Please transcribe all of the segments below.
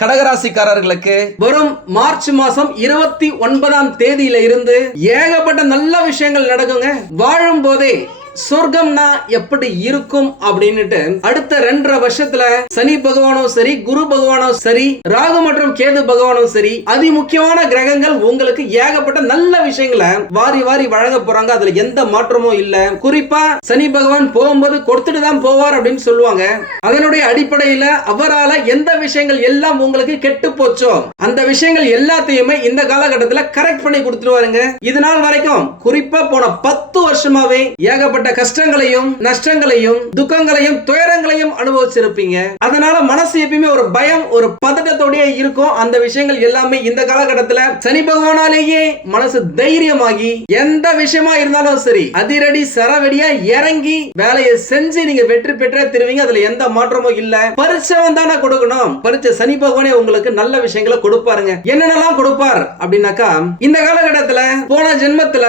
கடகராசிக்காரர்களுக்கு வரும் மார்ச் மாசம் 29ஆம் தேதியில இருந்து ஏகப்பட்ட நல்ல விஷயங்கள் நடக்குங்க. வாழும் போதே சொர்க்கம்னா எப்படி இருக்கும் அப்படின்னுட்டு அடுத்த 2.5 வருஷத்துல சனி பகவானும் சரி, குரு பகவானும் சரி, ராகு மற்றும் கேது பகவானும் சரி, அதிமுக்கியமான கிரகங்கள் உங்களுக்கு ஏகப்பட்ட நல்ல விஷயங்களை வாரி வாரி வழங்க போறாங்க. அதுல எந்த மாற்றமும் இல்ல. குறிப்பா சனி பகவான் போகும்போது கொடுத்துட்டு தான் போவார் அப்படின்னு சொல்லுவாங்க. அதனுடைய அடிப்படையில அவரால் எந்த விஷயங்கள் எல்லாம் உங்களுக்கு கெட்டு போச்சோ அந்த விஷயங்கள் எல்லாத்தையுமே இந்த காலகட்டத்தில் கரெக்ட் பண்ணி கொடுத்துருவாருங்க. இது நாள் வரைக்கும் குறிப்பா போன 10 வருஷமாவே ஏகப்பட்ட கஷ்டங்களையும் நஷ்டங்களையும் துக்கங்களையும் துயரங்களையும் அனுபவிச்சிருப்பீங்க. அதனால மனசு எப்பயுமே ஒரு பயம், ஒரு பதட்டத்தோடயே இருக்கும். அந்த விஷயங்கள் எல்லாமே இந்த காலகட்டத்தில் சனி பகவானாலேயே மனசு தைரியமாகி எந்த விஷயமா இருந்தாலும் சரி அதிரடி சரவெடியா இறங்கி வேலையை செஞ்சு நீங்க வெற்றி பெற்றே திருவீங்க. அதுல எந்த மாற்றமும் இல்ல. பரிச்சை வந்தானே கொடுக்கணும். பரிச்சை சனி பகவானே உங்களுக்கு நல்ல விஷயங்களை கொடுப்பாருங்க. என்னென்னலாம் கொடுப்பார் அப்படின்னாக்கா, இந்த காலகட்டத்தில் போன ஜென்மத்துல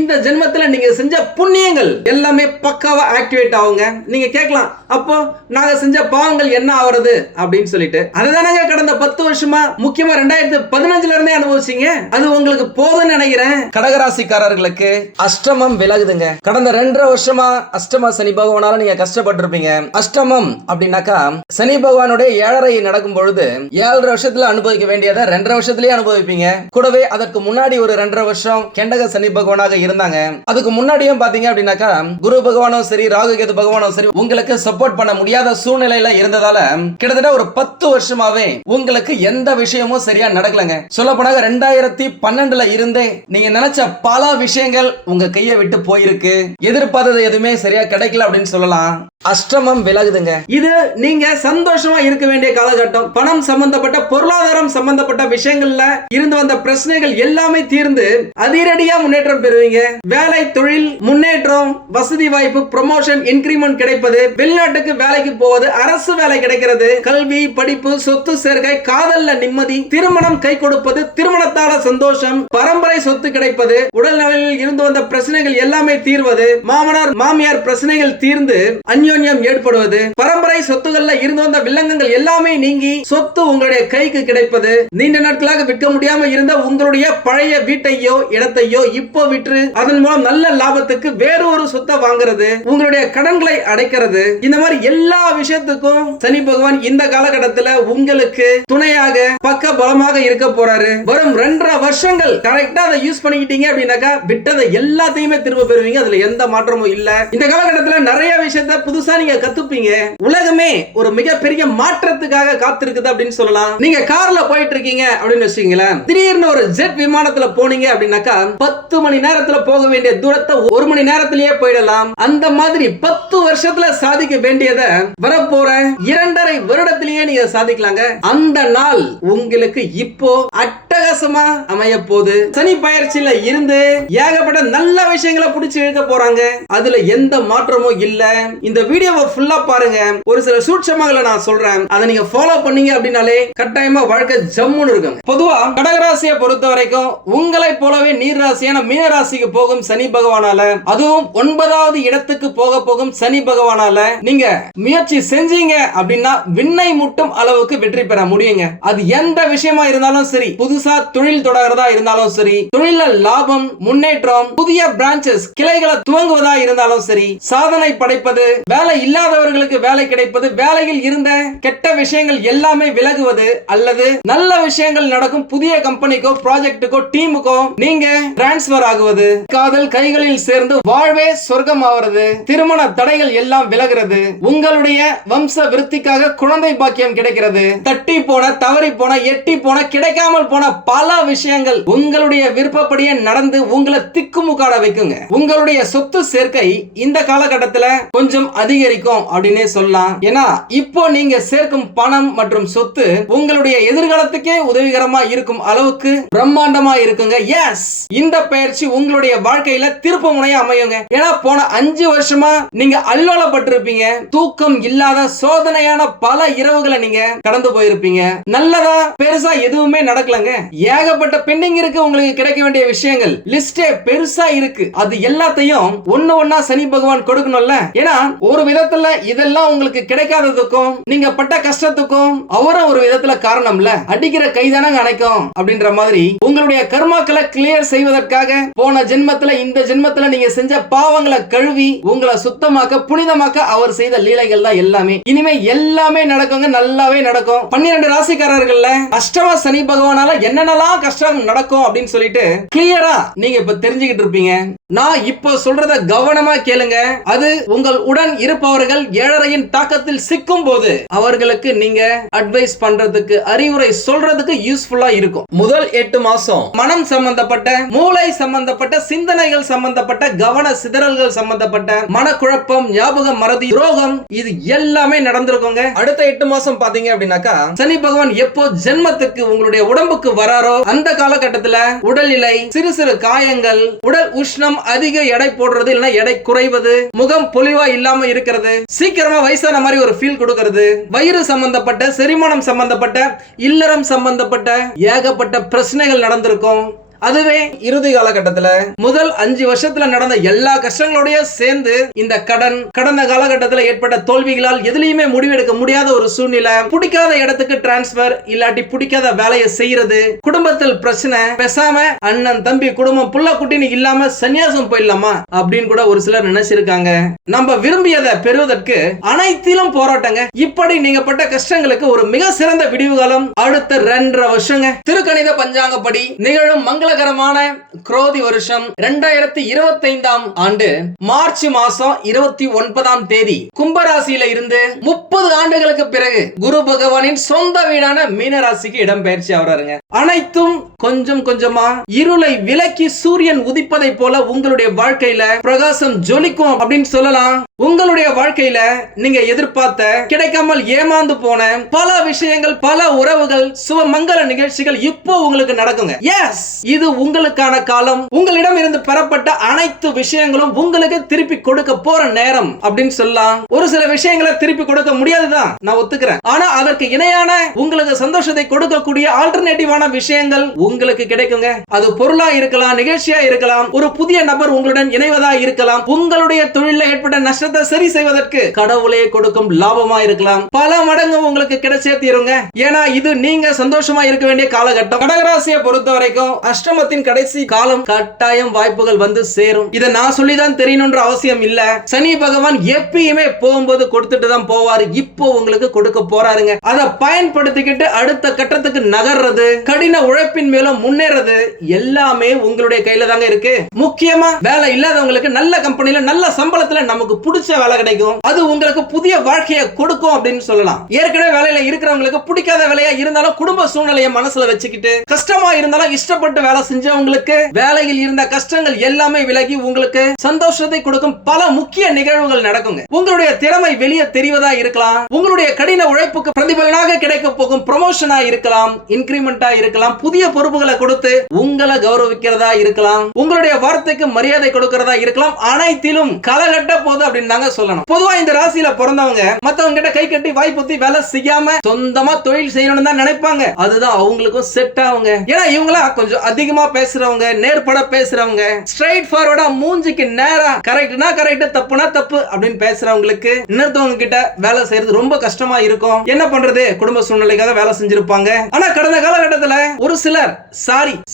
இந்த ஜென்மத்துல நீங்க செஞ்ச புண்ணியங்கள் எல்லாமே பக்காவா ஆக்டிவேட் ஆகுங்க. நீங்க கேட்கலாம், அப்போ நாங்க செஞ்ச பாவங்கள் என்ன ஆவறது அப்படின்னு சொல்லிட்டு. அதுதானங்க கடந்த 10 வருஷமா முக்கியமா 2015ல இருந்தே அனுபவிச்சீங்க. அது உங்களுக்கு போதும்னு நினைக்கிறேன். கடகராசிக்காரர்களுக்கு அஷ்டமம் விலகுதுங்க. கடந்த 2.5 வருஷமா அஷ்டம சனி பகவானால நீங்க கஷ்டப்பட்டிருப்பீங்க. அஷ்டமம் அப்படின்னாக்கா சனி பகவானுடைய 7.5 நடக்கும் பொழுது 7.5 வருஷத்துல அனுபவிக்க வேண்டியதை 2.5 வருஷத்திலேயே அனுபவிப்பீங்க. கூடவே அதற்கு முன்னாடி ஒரு 2.5 வருஷம் கெண்டக சனி பகவானாக இருந்தாங்க. அதுக்கு முன்னாடியும் பாத்தீங்க அப்படின்னாக்கா குரு பகவானும் சரி, ராகு கேது பகவானும் சரி உங்களுக்கு சப்போர்ட் பண்ண முடியாத சூழ்நிலையில இருந்ததால கிட்டத்தட்ட ஒரு 10 வருஷமாவே உங்களுக்கு எந்த விஷயமும் சரியா நடக்கலங்க. சொல்ல போனாங்க 2012ல இருந்தே நீங்க நினைச்ச பல விஷயங்கள் உங்க கையை விட்டு போயிருக்கு. எதிர்பார்த்தது எதுவுமே சரியா கிடைக்கல அப்படின்னு சொல்லலாம். அஷ்டமம் விலகுதுங்க. இது நீங்க சந்தோஷமா இருக்க வேண்டிய காலகட்டம். பணம் சம்பந்தப்பட்ட, பொருளாதாரம் சம்பந்தப்பட்ட விஷயங்கள்ல இருந்து வந்த பிரச்சனைகள் எல்லாமே தீர்ந்து அதிரடியா முன்னேற்றம் பெறுவீங்க. வேலை, தொழில் முன்னேற்றம், வசதி வாய்ப்பு, ப்ரமோஷன், இன்கிரிமெண்ட் கிடைப்பது, வெளிநாட்டுக்கு வேலைக்கு போவது, அரசு வேலை கிடைக்கிறது, கல்வி, படிப்பு, சொத்து சேர்க்கை, காதல்ல நிம்மதி, திருமணம் கை கொடுப்பது, திருமணத்தால சந்தோஷம், பரம்பரை சொத்து கிடைப்பது, உடல்நலையில் இருந்து வந்த பிரச்சனைகள் எல்லாமே தீர்வது, மாமனார் மாமியார் பிரச்சனைகள் தீர்ந்து அந்யோன்யம் ஏற்படுவது, பரம்பரை சொத்துக்கள்ல இருந்து வந்த வில்லங்கங்கள் எல்லாமே நீங்கி சொத்து உங்களுடைய கைக்கு கிடைப்பது, நீண்ட நாட்களாக விற்க முடியாம இருந்த உங்களுடைய பழைய வீட்டையோ இடத்தையோ இப்போ விற்று அதன் மூலம் நல்ல லாபத்துக்கு வேறு ஒரு சொத்தை வாங்குறது, உங்களுடைய கடன்களை அடைக்கிறது, இந்த மாதிரி எல்லா விஷயத்துக்கும் சனி பகவான் இந்த காலகட்டத்தில் உங்களுக்கு துணையாக பக்க பலமாக இருக்க போறாரு. வரும் 2.5 வருஷங்கள் கரெக்டா அதை யூஸ் பண்ணிக்கிட்டீங்க அப்படின்னாக்கா விட்டதை எல்லாத்தையுமே திரும்ப பெறுவீங்க. அதுல எந்த மாற்றமும் இல்ல. இந்த காலகட்டத்தில் நிறைய விஷயத்தை புதுசா நீங்க கத்துப்பீங்க. உலகமே ஒரு மிகப்பெரிய மாற்றத்துக்காக காத்திருக்குது அப்படின்னு சொல்லலாம். நீங்க கார்ல போயிட்டு இருக்கீங்க அப்படின்னு வச்சுக்கீங்களேன், திடீர்னு ஒரு ஜெட் விமானத்துல போனீங்க அப்படின்னாக்கா 10 மணி நேரத்துல போக வேண்டிய தூரத்தை 1 மணி நேரத்திலேயே போயிடலாம். அந்த மாதிரி 10 வருஷத்துல சாதிக்க வேண்டியதை வரப்போற 2.5 வருடத்திலேயே நீங்க சாதிக்கலாங்க. அந்த நாள் உங்களுக்கு இப்போ அட்டகாசமா அமைய போது. சனி பயிற்சியில இருந்து ஏகப்பட்ட நல்ல விஷயங்களை பிடிச்சு இழுக்க போறாங்க. அதுல எந்த மாற்றமும் இல்ல. இந்த வீடியோவை ஃபுல்லா பாருங்க. ஒரு சில சூட்சமங்களை நான் சொல்றேன், அதை நீங்க ஃபாலோ பண்ணீங்க அப்படின்னாலே கட்டாயமா வாழ்க்கை ஜம்முன்னு இருக்கும். பொதுவா கடகராசியை பொறுத்த வரைக்கும் உங்களை போலவே நீர் ராசியான மீன ராசிக்கு போகும் சனி பகவானால, அதுவும் 9வது இடத்துக்கு போகும் சனி பகவானால நீங்க முயற்சி செஞ்சீங்க அப்படின்னா விண்ணை முட்டும் அளவுக்கு வெற்றி பெற முடியுங்க. அது எந்த விஷயமா இருந்தாலும் சரி, புதுசா தொழில் தொடங்குறதா இருந்தாலும் சரி, தொழில லாபம், முன்னேற்றம், புதிய பிரான்சஸ் கிளைகளை துவங்குவதா இருந்தாலும் சரி, சாதனை படைப்பது, வேலை இல்லாதவர்களுக்கு வேலை கிடைப்பது, வேலையில் இருந்த கெட்ட விஷயங்கள் எல்லாமே விலகுவது, அல்லது நல்ல விஷயங்கள் நடக்கும் புதிய கம்பெனிக்கோ ப்ராஜெக்ட்டுக்கோ டீமுக்கோ நீங்க டிரான்ஸ்பர் ஆகுவது, காதல் கைகளில் சேர்ந்து வாழ்வே சொர்க்கம் ஆகிறது, திருமண தடைகள் எல்லாம் விலகிறது, உங்களுடைய வம்ச விருத்திக்காக குழந்தை பாக்கியம் கிடைக்கிறது, தட்டி போன, தவறி போன, எட்டி போன, கிடைக்காமல் போன பல விஷயங்கள் உங்களுடைய விருப்பப்படியே நடந்து உங்களை திக்குமுக்காட வைக்குங்க. உங்களுடைய சொத்து சேர்க்கை இந்த காலகட்டத்தில் கொஞ்சம் அதிகரிக்கும் அப்படின்னே சொல்லலாம். ஏன்னா இப்போ நீங்க சேர்க்கும் பணம் மற்றும் சொத்து உங்களுடைய எதிர்காலத்துக்கே உதவிகரமா இருக்கும் அளவுக்கு பிரம்மாண்டமா இருக்குங்க. எஸ், இந்த பயிற்சி உங்களுடைய வாழ்க்கையில திருப்பு முனையா அமையுங்க. ஏன்னா போன 5 வருஷமா நீங்க அல்லோலப்பட்டிருப்பீங்க. தூக்கம் இல்லாத சோதனையான பல இரவுகளை நீங்க கடந்து போயிருப்பீங்க. நல்லதா பெருசா எதுவுமே நடக்கலங்க. ஏகப்பட்ட பெண்டிங் இருக்கு. உங்களுக்கு கிடைக்க வேண்டிய விஷயங்கள் லிஸ்டே பெருசா இருக்கு. அது எல்லாத்தையும் ஒண்ணு ஒண்ணா சனி பகவான் கொடுக்கணும்ல. ஏன்னா ஒரு விதத்துல இதெல்லாம் உங்களுக்கு கிடைக்காததுக்கும் நீங்க பட்ட கஷ்டத்துக்கும் அவரும் ஒரு விதத்துல காரணம்ல. அடிக்கிற கைதானங்க அணைக்கும் அப்படின்ற மாதிரி உங்களுடைய கர்மாக்களை கிளியர் செய்வதற்காக போன ஜென்மத்துல இந்த ஜென்மத்துல நீங்க செஞ்ச பாவங்களை கழுவி உங்களை சுத்தமாக்க புனிதமாக்க அவர் செய்த லீலைகள் தான் எல்லாமே. இனிமே எல்லாமே நடக்குங்க, நல்லாவே நடக்கும். 12 ராசிக்காரர்கள்ல அஷ்டம சனி பகவானால என்னென்னலாம் கஷ்டம் நடக்கும் அப்படின்னு சொல்லிட்டு கிளியரா நீங்க இப்ப தெரிஞ்சுக்கிட்டு இருப்பீங்க. நான் இப்ப சொல்றத கவனமா கேளுங்க. அது உங்கள் உடன் இருப்பவர்கள் ஏழரையின் தாக்கத்தில் சிக்கும் போது அவர்களுக்கு நீங்க அட்வைஸ் பண்றதுக்கு, அறிவுரை சொல்றதுக்கு யூஸ்ஃபுல்லா இருக்கும். முதல் 8 மாசம் மனம் சம்பந்தப்பட்ட, மூளை சம்பந்தப்பட்ட, சிந்தனைகள் சம்பந்தப்பட்ட, கவன சிதறல்கள் சம்பந்தப்பட்ட, மனக்குழப்பம், ஞாபக மறதி, துரோகம், இது எல்லாமே நடந்திருக்குங்க. அடுத்த 8 மாசம் பாத்தீங்க அப்படின்னாக்கா சனி பகவான் எப்போ ஜென்மத்துக்கு உங்களுடைய உடம்புக்கு வராரோ அந்த காலகட்டத்துல உடல்நிலை, சிறு சிறு காயங்கள், உடல் உஷ்ணம், அதிக எடை போடுறது இல்ல எடை குறைவது, முகம் பொலிவா இல்லாம இருக்கிறது, சீக்கிரமா வயசான மாதிரி ஒரு ஃபீல் கொடுக்கிறது, வயிறு சம்பந்தப்பட்ட, செரிமானம் சம்பந்தப்பட்ட, இல்லறம் சம்பந்தப்பட்ட ஏகப்பட்ட பிரச்சனைகள் நடந்திருக்கும். அதுவே இறுதி காலகட்டத்துல முதல் 5 வருஷத்துல நடந்த எல்லா கஷ்டங்களோடய சேர்ந்து இந்த கடன், கடந்த காலகட்டத்தில் ஏற்பட்ட தோல்விகளால் எதுலயுமே முடிவெடுக்க முடியாத ஒரு சூழ்நிலை, பிடிக்காத இடத்துக்கு டிரான்ஸ்பர் இல்லாட்டி பிடிக்காத வேலையை செய்யறது, குடும்பத்தில் பிரச்சனை, பேசாம அண்ணன் தம்பி குடும்பம் புள்ள குட்டின்னு இல்லாம சன்னியாசம் போயிடலாமா அப்படின்னு கூட ஒரு சிலர் நினைச்சிருக்காங்க. நம்ம விரும்பியதை பெறுவதற்கு அனைத்திலும் போராட்டங்க. இப்படி நீங்க பட்ட கஷ்டங்களுக்கு ஒரு மிக சிறந்த விடிவு காலம் அடுத்த 2.5 வருஷங்க. திருக்கணித பஞ்சாங்கப்படி நிகழும் மங்களகரமான குரோதி வருஷம் 2025ஆம் ஆண்டு மார்ச் மாசம் 29ஆம் தேதி கும்பராசியில இருந்து 30 ஆண்டுகளுக்கு பிறகு குரு பகவானின் சொந்த வீடான மீனராசிக்கு இடம்பெயர்ச்சி ஆகிறாருங்க. அனைத்தும் கொஞ்சம் கொஞ்சமா இருளை விலக்கி சூரியன் உதிப்பதை போல உங்களுடைய வாழ்க்கையில பிரகாசம் ஜொலிக்கும் அப்படின்னு சொல்லலாம். உங்களுடைய வாழ்க்கையில நீங்க எதிர்பார்த்த, கிடைக்காமல் ஏமாந்து போன பல விஷயங்கள், பல உறவுகள், சுபமங்கல நிகழ்ச்சிகள் இப்போ உங்களுக்கு நடக்குங்க. எஸ், இது உங்களுக்கான காலம். உங்களிடம் இருந்து பெறப்பட்ட அனைத்து விஷயங்களும் உங்களுக்கு திருப்பி கொடுக்க போற நேரம் அப்படின்னு சொல்லலாம். ஒரு சில விஷயங்களை திருப்பி கொடுக்க முடியாதுதான், நான் ஒத்துக்கிறேன். ஆனா அதற்கு இணையான உங்களுக்கு சந்தோஷத்தை கொடுக்கக்கூடிய ஆல்டர்னேட்டிவான விஷயங்கள் உங்களுக்கு கிடைக்குங்க. அது பொருளா இருக்கலாம், நிகழ்ச்சியா இருக்கலாம், ஒரு புதிய நபர் உங்களுடன் இணைவதா இருக்கலாம், உங்களுடைய தொழில ஏற்பட்ட நஷ்டத்தை சரி செய்வதற்கு கடவுளே கொடுக்கும் லாபமா இருக்கலாம். பல மடங்கு உங்களுக்கு கிடைச்சே தீருங்க. ஏன்னா இது நீங்க சந்தோஷமா இருக்க வேண்டிய காலகட்டம். கடகராசியை பொறுத்த வரைக்கும் அஷ்டமத்தின் கடைசி காலம், கட்டாயம் வாய்ப்புகள் வந்து சேரும். இதை நான் சொல்லிதான் தெரியணும்ன்ற அவசியம் இல்ல. சனி பகவான் எப்பயுமே போகும்போது கொடுத்துட்டு தான் போவாரு. இப்போ உங்களுக்கு கொடுக்க போறாருங்க. அதை பயன்படுத்திக்கிட்டு அடுத்த கட்டத்துக்கு நகர்றது, கடின உழைப்பின் மேலும் முன்னேறது எல்லாமே உங்களுடைய கையில தாங்க இருக்கு. முக்கியமா வேலை இல்லாதவங்களுக்கு நல்ல கம்பெனில நல்ல சம்பளத்துல நமக்கு பிடிச்ச வேலை கிடைக்கும். அது உங்களுக்கு புதிய வாழ்க்கையை கொடுக்கும் அப்படின்னு சொல்லலாம். ஏற்கனவே வேலையில இருக்கிறவங்களுக்கு பிடிக்காத வேலையா இருந்தாலும் குடும்ப சூழ்நிலையை மனசுல வச்சுக்கிட்டு, கஷ்டமா இருந்தாலும் இஷ்டப்பட்டு வேலை செஞ்சவங்களுக்கு வேலையில் இருந்த கஷ்டங்கள் எல்லாமே விலகி உங்களுக்கு சந்தோஷத்தை கொடுக்கும் பல முக்கிய நிகழ்வுகள் நடக்குங்க. உங்களுடைய திறமை வெளியே தெரிவதா இருக்கலாம், உங்களுடைய கடின உழைப்புக்கு பிரதிபலனாக கிடைக்க போகும் ப்ரமோஷனா இருக்கலாம், இன்கிரிமெண்டா இருக்கலாம், புதிய பொறுப்புகளை கொடுத்து உங்களை கௌரவிக்கிறதா இருக்கலாம், உங்களுடைய வார்த்தைக்கு மரியாதை கொடுக்கிறதா இருக்கலாம். அனைத்திலும் கலகட்ட போது அப்படின்னு தாங்க சொல்லணும். பொதுவா இந்த ராசியில பிறந்தவங்க மத்தவங்க கிட்ட கை கட்டி வாய் பொத்தி வேலை செய்யாம சொந்தமா தொழில் செய்யணும்னு தான் நினைப்பாங்க. அதுதான் அவங்களுக்கும் செட் ஆகுங்க. ஏன்னா இவங்களா கொஞ்சம் அதிகமா பேசுறவங்க, நேர்பட பேசுறவங்க, ஸ்ட்ரைட் ஃபார்வர்டா மூஞ்சிக்கு நேரா கரெக்ட்னா கரெக்ட், தப்புனா தப்பு அப்படின்னு பேசுறவங்களுக்கு இன்னொருத்தவங்க கிட்ட வேலை செய்யறது ரொம்ப கஷ்டமா இருக்கும். என்ன பண்றது, குடும்ப சூழ்நிலைக்காக வேலை செஞ்சிருப்பாங்க. ஆனா கடந்த காலகட்டத்துல ஒரு சிலர்,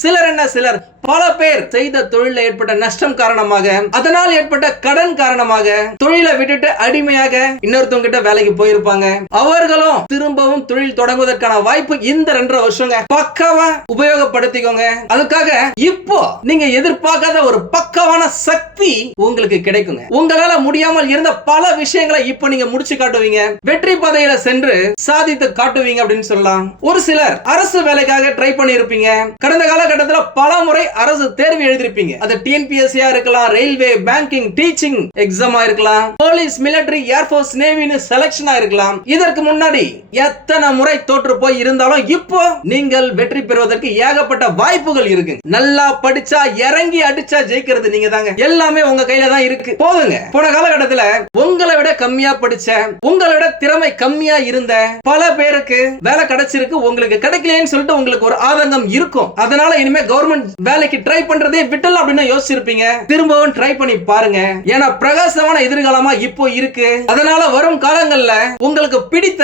சிலர் என்ன சிலர் பல பேர் செய்த தொழில ஏற்பட்ட நஷ்டம் காரணமாக, அதனால் ஏற்பட்ட கடன் காரணமாக தொழிலை விட்டுட்டு அடிமையாக இன்னொருத்தவங்க கிட்ட வேலைக்கு போயிருப்பாங்க. அவர்களும் திரும்பவும் தொழில் தொடங்குவதற்கான வாய்ப்பு இந்த 2.5 வருஷங்க. பக்காவா உபயோகப்படுத்திக்கோங்க. அதுக்காக இப்போ நீங்க எதிர்பார்க்காத ஒரு பக்கவான சக்தி உங்களுக்கு கிடைக்குங்க. உங்களால முடியாமல் இருந்த பல விஷயங்களை இப்போ நீங்க முடிச்சு காட்டுவீங்க. வெற்றி பாதையில சென்று சாதித்து காட்டுவீங்க அப்படின்னு சொல்லலாம். ஒரு சிலர் அரசு வேலைக்காக ட்ரை பண்ணி இருப்பீங்க. கடந்த காலகட்டத்தில் பல முறை அரசு தேர்வு எழுதிருப்பீங்க. அது டிஎன்பிஎஸ்சியா இருக்கலாம், ரயில்வே, பேங்கிங், டீச்சிங் எக்ஸாமா இருக்கலாம், போலீஸ், மிலிட்டரி, ஏர்ஃபோர்ஸ், நேவின்னு செலக்ஷனா இருக்கலாம். இதற்கு முன்னாடி எத்தனை முறை தோற்று போய் இருந்தாலும் இப்போ நீங்கள் வெற்றி பெறுவதற்கு ஏகப்பட்ட வாய்ப்புகள் இருக்கு. நல்லா படிச்சா இறங்கி அடிச்சா ஜெயிக்கிறது நீங்க தாங்க. எல்லாமே உங்க கையில தான் இருக்கு. போதுங்க. போன காலகட்டத்துல உங்களை விட கம்மியா படிச்ச, உங்களை விட திறமை கம்மியா இருந்த பல பேருக்கு வேலை கிடைச்சிருக்கு. உங்களுக்கு கிடைக்கலன்னு சொல்லிட்டு உங்களுக்கு ஒரு ஆதங்கம் இருக்கும். அதனால இனிமே கவர்மெண்ட் வேலைக்கு ட்ரை பண்றதே விட்டலாம் அப்படின்னு யோசிச்சிருப்பீங்க. திரும்பவும் ட்ரை பண்ணி பாருங்க. ஏன்னா பிரகாசமான எதிர்காலமா இப்போ இருக்கு. அதனால வரும் காலங்கள்ல உங்களுக்கு பிடித்த,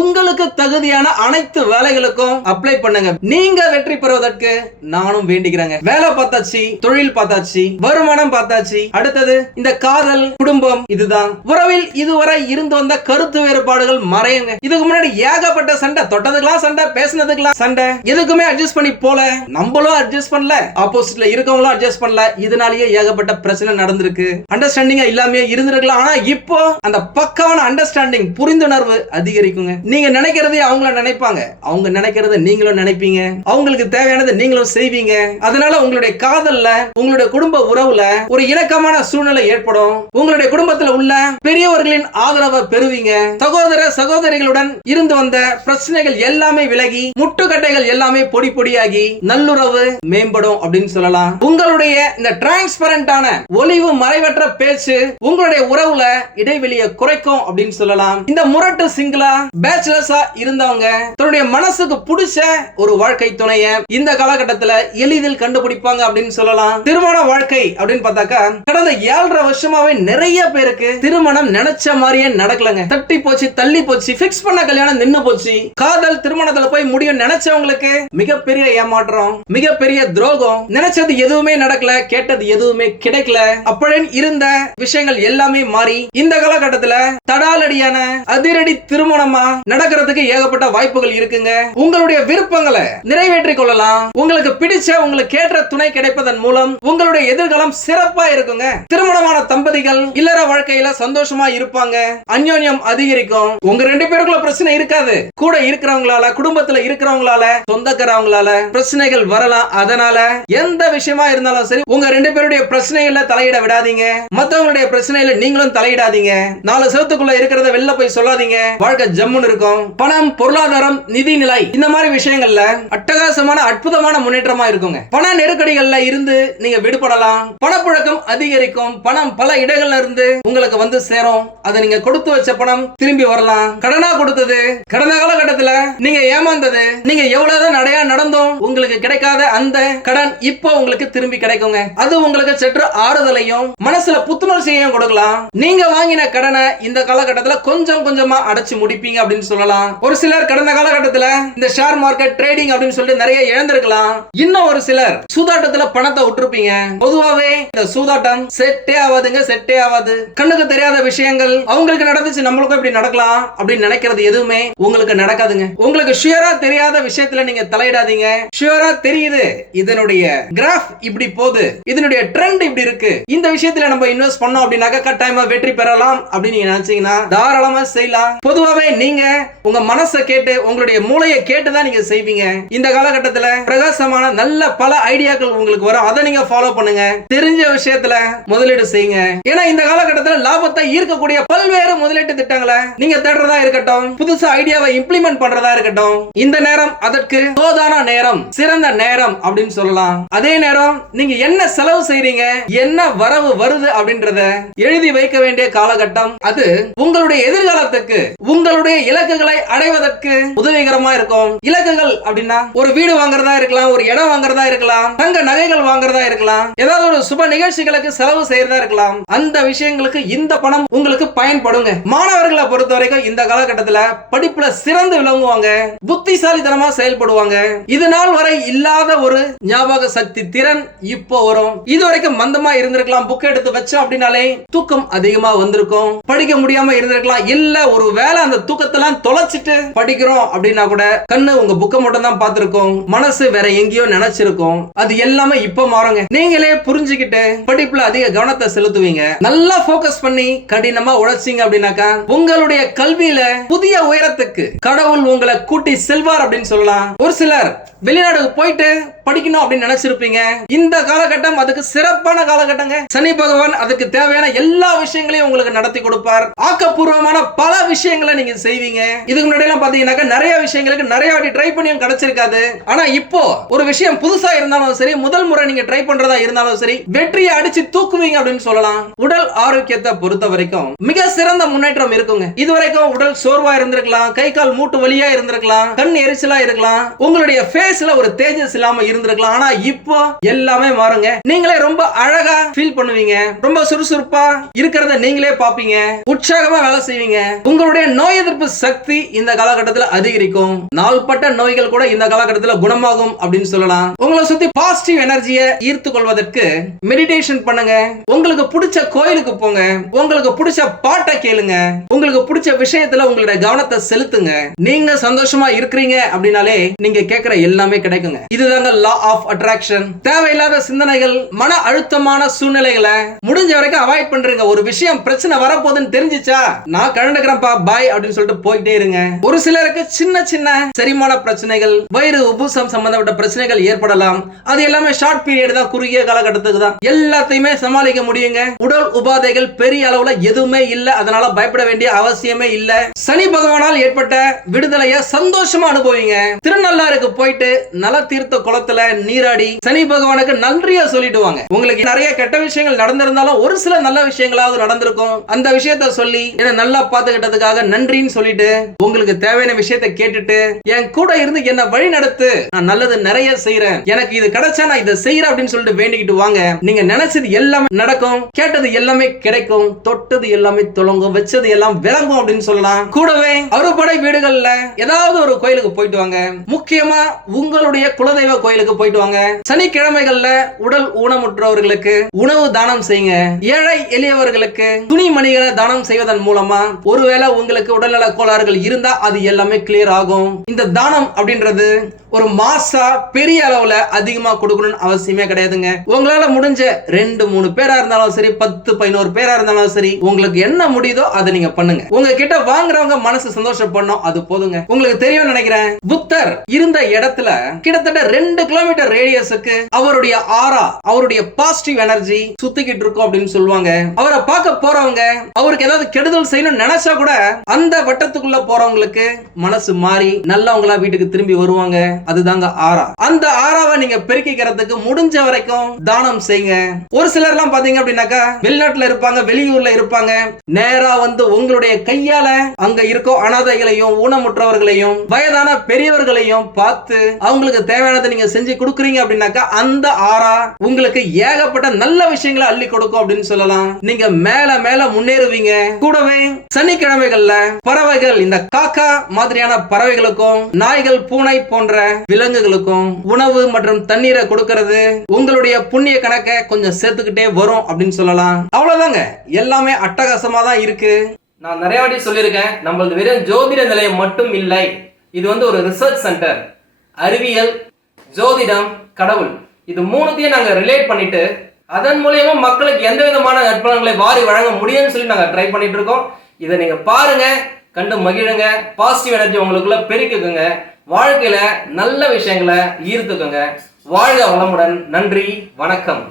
உங்களுக்கு தகுதியான அனைத்து வேலைகளுக்கும் அப்ளை பண்ணுங்க. நீங்க வெற்றி பெறுவதற்கு நானும் வேண்டிக்கிறேங்க. வேலை பார்த்தாச்சு, தொழில் பார்த்தாச்சு, வருமானம் பார்த்தாச்சு. அடுத்தது இந்த காதல், குடும்பம், இதுதான். உறவில் இதுவரை இருந்து வந்த கருத்து வேறுபாடுகள் மறையுங்க. இதுக்கு முன்னாடி ஏகப்பட்ட சண்டை, தொட்டதுக்கெல்லாம் சண்டை, பேசினதுக்கெல்லாம் சண்டை, எதுக்குமே அட்ஜஸ்ட் பண்ணி போல, நம்மளும் அட்ஜஸ்ட் பண்ணல, ஆப்போசிட்ல இருக்கவங்களும் அட்ஜஸ்ட் பண்ணல. இதனாலேயே ஏகப்பட்ட பிரச்சனை நடந்திருக்கு. அண்டர்ஸ்டாண்டிங்கா இல்லாம இருந்திருக்கலாம். ஆனா இப்போ அந்த பக்காவான அண்டர்ஸ்டாண்டிங், புரிந்துணர்வு அதிகரிக்குங்க. நீங்க நினைக்கிறதே அவங்கள நினைப்பாங்க, அவங்க நினைக்கிறத நீங்களும் நினைப்பீங்க, அவங்களுக்கு தேவையானதை நீங்களும் செய்வீங்க. அதனால உங்களுடைய காதல்ல, உங்களுடைய குடும்ப உறவுல ஒரு இணக்கமான சூழ்நிலை ஏற்படும். உங்களுடைய குடும்பத்தில் உள்ள பெரியவர்களின் ஆதரவை பெறுவீங்க. சகோதர சகோதரிகளுடன் இருந்து வந்த பிரச்சனைகள் எல்லாமே விலகி, முட்டுக்கட்டைகள் எல்லாமே பொடி பொடியாகி நல்லுறவு மேம்படும் அப்படின்னு சொல்லலாம். உங்களுடைய இந்த டிரான்ஸ்பரண்டான, ஒளிவு மறைவற்ற பேச்சு உங்களுடைய உறவுல இடைவெளியை குறைக்கும் அப்படின்னு சொல்லலாம். இந்த முரட்டு சிங்கிளா, பேச்சுலர்ஸா இருந்தவங்க தன்னுடைய மனசுக்கு பிடிச்ச ஒரு வாழ்க்கை துணைய இந்த காலகட்டத்தில் எளிதில் கண்டுபிடிப்பாங்க அப்படின்னு சொல்லலாம். திருமண வாழ்க்கை அப்படின்னு பார்த்தாக்கா கடந்த 7.5 வருஷமாவே நிறைய பேருக்கு திருமணம் நினைச்ச மாதிரியே நடக்கலங்க. தட்டி போச்சு, தள்ளி போச்சு, பிக்ஸ் பண்ண கல்யாணம் நின்னு போச்சு. காதல் திருமணத்துல போய் முடியும் நினைச்சவங்களுக்கு மிகப்பெரிய ஏமாற்றம், மிகப்பெரிய துரோகம். நினைச்சது எதுவுமே நடக்கல, கேட்டது எதுவுமே கிடைக்கல. அப்படின்னு இருந்த விஷயங்கள் எல்லாமே மாறி இந்த காலகட்டத்துல தடாலடியான அதிரடி திருமணமா நடக்கிறதுக்கு ஏகப்பட்ட வாய்ப்புகள் இருக்குங்க. உங்களுடைய விருப்பங்களை நிறைவேற்றிக் கொள்ளலாம். உங்களுக்கு பிடிச்ச, உங்களுக்கு ஏற்ற துணை கிடைப்பதன் மூலம் உங்களுடைய எதிர்காலம் சிறப்பா இருக்குங்க. திருமணமான தம்பதிகள் இல்லற வாழ்க்கையில சந்தோஷமா இருப்பாங்க. அந்யோன்யம் அதிகரிக்கும். உங்க 2 பேருக்குள்ள பிரச்சனை இருக்காது. கூட இருக்கிறவங்களால, குடும்பத்துல இருக்கிறவங்களால, சொந்தக்காரவங்களால பிரச்சனைகள் வரலாம். அதனால எந்த விஷயமா இருந்தாலும் சரி, உங்க 2 பேருடைய பிரச்சனைகளை தலையிட விடாதீங்க. மத்தவங்களுடைய பிரச்சனையில நீங்களும் தலையிடாதீங்க. 4 செவத்துக்குள்ள இருக்கிறத வெளில போய் சொல்லாதீங்க. வாழ்க்கை ஜம்முன்னு இருக்கும். பணம், பொருளாதாரம், நிதி நிலை, இந்த மாதிரி விஷயங்கள்ல அட்டகாசமான, அற்புதமான முன்னேற்றமா இருக்குங்க. பண நெருக்கடிகள்ல இருந்து நீங்க விடுபடலாம். பணப்புழக்கம் அதிகரிக்கும். பணம் பல இடங்கள்ல இருந்து உங்களுக்கு வந்து சேரும். அதை நீங்க கொடுத்து வச்ச பணம் திரும்பி வரலாம். கடனா கொடுத்தது, கடந்த காலகட்டத்துல நீங்க ஏமாந்தது, நீங்க எவ்வளவுதான் நடையா நடந்தோம் உங்களுக்கு கிடைக்காத அந்த கடன் இப்போ உங்களுக்கு திரும்பி கிடைக்குங்க. அது உங்களுக்கு சற்று ஆறுதலையும் மனசுல புத்துணர்ச்சியையும் கொடுக்கலாம். நீங்க வாங்கின கடனை இந்த காலகட்டத்துல கொஞ்சம் கொஞ்சமா அடைச்சு முடிப்பீங்க அப்படின்னு சொல்லலாம். ஒரு சிலர் கடந்த காலகட்டத்துல இந்த ஷேர் மார்க்கெட் ட்ரேடிங் அப்படின்னு சொல்லிட்டு நிறைய இழந்திருக்கலாம். இன்னும் ஒரு சிலர் சூதாட்டத்துல பணத்தை விட்டுருப்பீங்க. பொதுவாவே இந்த சூதாட்டம் செட்டே ஆகாதுங்க, செட்டே ஆகாது. கண்ணுக்கு தெரியாத விஷயங்கள் அவங்களுக்கு நடந்துச்சு, நம்மளுக்கும் இப்படி நடக்கலாம் அப்படின்னு நினைக்கிறது எதுவுமே உங்களுக்கு நடக்காதுங்க. உங்களுக்கு ஷியரா தெரியாத விஷயத்துல நீங்க தலையிடாதீங்க. ஷியரா தெரியுது, இதனுடைய கிராஃப் இப்படி போகுது, இதனுடைய ட்ரெண்ட் இப்படி இருக்கு, இந்த விஷயத்துல நம்ம இன்வெஸ்ட் பண்ணோம் அப்படின்னாக்க கட்டாயமா வெற்றி பெறலாம் அப்படின்னு நீங்க நினைச்சீங்கன்னா தாராளமா செய்யலாம். பொதுவாவே நீங்க உங்க மனசை கேட்டு, உங்களுடைய மூளையை கேட்டுதான் நீங்க செய்வீங்க. இந்த காலகட்டத்துல பிரகாசமான நல்ல பல ஐடியாக்கள் உங்களுக்கு வரும். அதை நீங்க ஃபாலோ பண்ணுங்க. தெரிஞ்ச விஷயத்துல முதலீடு செய்யுங்க. ஏன்னா இந்த காலகட்டத்தில் லாபத்தை ஈர்க்கக்கூடிய பல்வேறு முதலீட்டு திட்டங்களை நீங்க தேடுறதா இருக்கட்டும், புதுசா ஐடியாவை இம்ப்ளிமெண்ட் பண்றதா இருக்கட்டும், இந்த நேரம் அதற்கு தோதான நேரம், சிறந்த நேரம் அப்படின்னு சொல்லலாம். அதே நேரம் நீங்க என்ன செலவு செய்றீங்க, என்ன வரவு வருது அப்படின்றத எழுதி வைக்க வேண்டிய காலகட்டம். அது உங்களுடைய எதிர்காலத்துக்கு, உங்களுடைய இலக்குகளை அடைவதற்கு உதவிகரமா இருக்கும். இலக்குகள் அப்படின்னா ஒரு வீடு வாங்குறதா இருக்கலாம், ஒரு இடம் வாங்குறதா இருக்கலாம், தங்க நகைகள் வாங்குறதா இருக்கலாம், ஏதாவது ஒரு சுப நிகழ்ச்சிகளுக்கு செலவு செய்யறதா இருக்கலாம். அந்த விஷயங்களுக்கு இந்த பணம் உங்களுக்கு பயன்படுங்க. மாணவர்களை பொறுத்த வரைக்கும் இந்த காலகட்டத்தில் படிப்புல சிறந்து விளங்குவாங்க, புத்திசாலித்தனமா செயல்படுவாங்க. இது நாள் வரை இல்லாத ஒரு ஞாபக சக்தி திறன் இப்போ வரும். இதுவரைக்கும் மந்தமா இருந்திருக்கலாம், புக் எடுத்து வச்சோம் அப்படின்னாலே தூக்கம் அதிகமா வந்திருக்கும், படிக்க முடியாம இருந்திருக்கலாம். இல்ல ஒரு வேலை அந்த தூக்கத்தெல்லாம் தொலைச்சிட்டு படிக்கிறோம் அப்படின்னா கூட கண்ணு உங்க புக்கை மட்டும் தான் பார்த்திருக்கும், மனசு வேற எங்கேயோ நினைச்சிருக்கும். அது எல்லாமே இப்ப மாறுங்க. நீங்களே புரிஞ்சுக்கிட்டு படிப்புல அதிக கவனத்தை செலுத்துவீங்க. நல்லா போக்கஸ் பண்ணி கடினமா உழைச்சீங்க அப்படின்னாக்கா உங்களுடைய கல்வியில புதிய உயரத்துக்கு கடவுள் உங்களை கூட்டி செல்வார் அப்படின்னு சொல்லலாம். ஒரு சிலர் வெளிநாடுக்கு போயிட்டு படிக்கணும் அப்படின்னு நினைச்சிருப்பீங்க. இந்த காலகட்டம் அதுக்கு சிறப்பான காலகட்டங்க. சனி பகவான் அதுக்கு தேவையான எல்லா விஷயங்களையும் உங்களுக்கு நடத்தி கொடுப்பார். ஆக்கப்பூர்வமான பல விஷயங்களை நீங்க செய்வீங்க. இதுக்கு முன்னாடி எல்லாம் பாத்தீங்கன்னா நிறைய விஷயங்களுக்கு நிறைய வாட்டி ட்ரை பண்ணியும் கிடைச்சிருக்காது. ஆனா இப்போ ஒரு விஷயம் விஷயம் புதுசா இருந்தாலும் சரி, முதல் முறை நீங்க ட்ரை பண்றதா இருந்தாலும் சரி, வெற்றியை அடிச்சு தூக்குவீங்க அப்படின்னு சொல்லலாம். உடல் ஆரோக்கியத்தை பொறுத்த வரைக்கும் மிக சிறந்த முன்னேற்றம் இருக்குங்க. இதுவரைக்கும் உடல் சோர்வா இருந்திருக்கலாம், கை கால் மூட்டு வலியா இருந்திருக்கலாம், கண் எரிச்சலா இருக்கலாம், உங்களுடைய ஃபேஸ்ல ஒரு தேஜஸ் இல்லாம இருந்திருக்கலாம். ஆனா இப்போ எல்லாமே மாறுங்க. நீங்களே ரொம்ப அழகா ஃபீல் பண்ணுவீங்க, ரொம்ப சுறுசுறுப்பா இருக்கிறத நீங்களே பாப்பீங்க, உற்சாகமா வேலை செய்வீங்க. உங்களுடைய நோய் எதிர்ப்பு சக்தி இந்த காலகட்டத்தில் அதிகரிக்கும். நாள்பட்ட நோய்கள் கூட இந்த காலகட்டத்தில் குணமாகும் அப்படின்னு சொல்லலாம். உங்களை சுத்தி பாசிட்டிவ் எனர்ஜியை ஈர்த்து கொள்வதற்கு மெடிடேஷன் பண்ணுங்க. உங்களுக்கு பிடிச்ச கோயிலுக்கு போங்க, உங்களுக்கு பிடிச்ச பாட்டை கேளுங்க, உங்களுக்கு பிடிச்ச விஷயத்துல உங்களுடைய கவனத்தை செலுத்துங்க. நீங்க சந்தோஷமா இருக்கிறீங்க அப்படின்னாலே நீங்க கேட்கிற எல்லாமே கிடைக்குங்க. இதுதாங்க லா ஆஃப் அட்ராக்ஷன். தேவையில்லாத சிந்தனைகள், மன அழுத்தமான சூழ்நிலைகளை முடிஞ்ச வரைக்கும் அவாய்ட் பண்றீங்க. ஒரு விஷயம் பிரச்சனை வரப்போகுதுன்னு தெரிஞ்சிச்சா, நான் கலந்துக்கிறேன்ப்பா பாய் அப்படின்னு சொல்லிட்டு போயிட்டே இருங்க. ஒரு சிலருக்கு சின்ன சின்ன செரிமான பிரச்சனைகள், வயிறு உபுசம் சம்பந்தப்பட்ட பிரச்சனைகள் ஏற்படலாம். அது எல்லாமே ஷார்ட் பீரியட் தான், குறுகிய காலகட்டத்துக்கு தான். எல்லாத்தையுமே சமாளிக்க முடியுங்க. உடல் உபாதைகள் பெரிய அளவுல எதுவுமே இல்ல, அதனால பயப்பட வேண்டிய அவசியமே இல்ல. சனி பகவானால் ஏற்பட்ட விடுதலையை சந்தோஷமா அனுபவிங்க. திருநள்ளாருக்கு போயிட்டு நல தீர்த்த குளத்துல நீராடி சனி பகவானுக்கு நன்றியா சொல்லிட்டு வாங்க. உங்களுக்கு நிறைய கெட்ட விஷயங்கள் நடந்திருந்தாலும் ஒரு சில நல்ல விஷயங்களாவது நடந்திருக்கும். அந்த விஷயத்த சொல்லி என்ன நல்லா பாத்துக்கிட்டதுக்காக நன்றின்னு சொல்லிட்டு உங்களுக்கு தேவையான விஷயத்தை கேட்டுட்டு என் கூட இருந்து என்ன வழி நடத்து, நான் நல்லது நிறைய செய்யறேன், எனக்கு இது கிடைச்சா நான் இதை செய்யறேன் அப்படின்னு சொல்லிட்டு வேண்டிக்கிட்டு வாங்க. நீங்க நினைச்சது எல்லாமே நடக்கும், கேட்டது எல்லாமே கிடைக்கும், தொட்டது எல்லாமே துலங்கும், வச்சது எல்லாம் விளங்கும் அப்படின்னு சொல்லலாம். கூடவே அறுபடை வீடுகள்ல ஏதாவது ஒரு கோயிலுக்கு போயிட்டு வாங்க. முக்கியமா உங்களுடைய குலதெய்வ கோயிலுக்கு போயிட்டு வாங்க. சனிக்கிழமைகள்ல உடல் ஊனமுற்றவர்களுக்கு உணவு தானம் செய்யுங்க. ஏழை எளியவர்களுக்கு துணிமணிகளை தானம் செய்வதன் மூலமா ஒருவேளை உங்களுக்கு உடல்நல கோளாறுகள் இருந்தா அது எல்லாமே கிளியர் ஆகும். இந்த தானம் அப்படின்றது ஒரு மாசா பெரிய அளவுல அதிகமா கொடுக்கணும்னு அவசியமே கிடையாதுங்க. உங்களால முடிஞ்ச 2-3 பேரா இருந்தாலும் சரி, 10-11 பேரா இருந்தாலும் சரி, உங்களுக்கு என்ன முடியுதோ அதை நீங்க பண்ணுங்க. உங்ககிட்ட வாங்குறவங்க மனசு சந்தோஷப்படணும், அது போதுங்க. உங்களுக்கு தெரியும் நினைக்கிறேன், புத்தர் இருந்த இடத்துல கிட்டத்தட்ட 2 கிலோமீட்டர் ரேடியஸுக்கு அவருடைய ஆரா, அவருடைய பாசிட்டிவ் எனர்ஜி சுத்திக்கிட்டு இருக்கும் அப்படின்னு சொல்லுவாங்க. அவரை பார்க்க போறவங்க அவருக்கு ஏதாவது கெடுதல் செய்யணும்னு நினைச்சா கூட அந்த வட்டத்துக்குள்ள போறவங்களுக்கு மனசு மாறி நல்லவங்களா வீட்டுக்கு திரும்பி வருவாங்க. அதுதாங்க ஆரா. அந்த ஆராவை நீங்க பெருக்கிக்கிறதுக்கு முடிஞ்ச வரைக்கும் தானம் செய்யுங்க. ஒரு சிலர் எல்லாம் பாத்தீங்க அப்படின்னாக்கா வெளிநாட்டுல இருப்பாங்க, வெளியூர்ல இருப்பாங்க. நேரா வந்து உங்களுடைய கையால அங்க இருக்கோ அனாதைகளையும் ஊனமுற்றவர்களையும் வயதான பெரியவர்களையும் பார்த்து அவங்களுக்கு தேவையானதை நீங்க செஞ்சு கொடுக்குறீங்க அப்படின்னாக்கா அந்த ஆரா உங்களுக்கு ஏகப்பட்ட நல்ல விஷயங்களை அள்ளி கொடுக்கும் அப்படின்னு சொல்லலாம். நீங்க மேல மேல முன்னேறுவீங்க. கூடவே சனிக்கிழமைகள்ல பறவைகள், இந்த காக்கா மாதிரியான பறவைகளுக்கும் நாய்கள், பூனை போன்ற விலங்குகளுக்கும் உணவு மற்றும் தண்ணீரை கொடுக்கிறது உங்களுடைய புண்ணிய கணக்கை கொஞ்சம் சேர்த்துக்கிட்டே வரும் அப்படின்னு சொல்லலாம். அவ்வளவுதாங்க, எல்லாமே அட்டகாசமா தான் இருக்கு. நான் நிறைய வாட்டி சொல்லியிருக்கேன், நம்மளது வெறும் ஜோதிட நிலையம் மட்டும் இல்லை, இது வந்து ஒரு ரிசர்ச் சென்டர். அறிவியல், ஜோதிடம், கடவுள், இது மூணுத்தையும் நாங்க ரிலேட் பண்ணிட்டு அதன் மூலியமா மக்களுக்கு எந்த விதமான நற்பலன்களை வாரி வழங்க முடியும்னு சொல்லி நாங்க ட்ரை பண்ணிட்டு இருக்கோம். இதை நீங்க பாருங்க, கண்டு மகிழுங்க, பாசிட்டிவ் எனர்ஜி உங்களுக்குள்ள பெருக்குங்க, வாழ்க்கையில நல்ல விஷயங்களை ஈர்த்துக்குங்க. வாழ்க வளமுடன். நன்றி, வணக்கம்.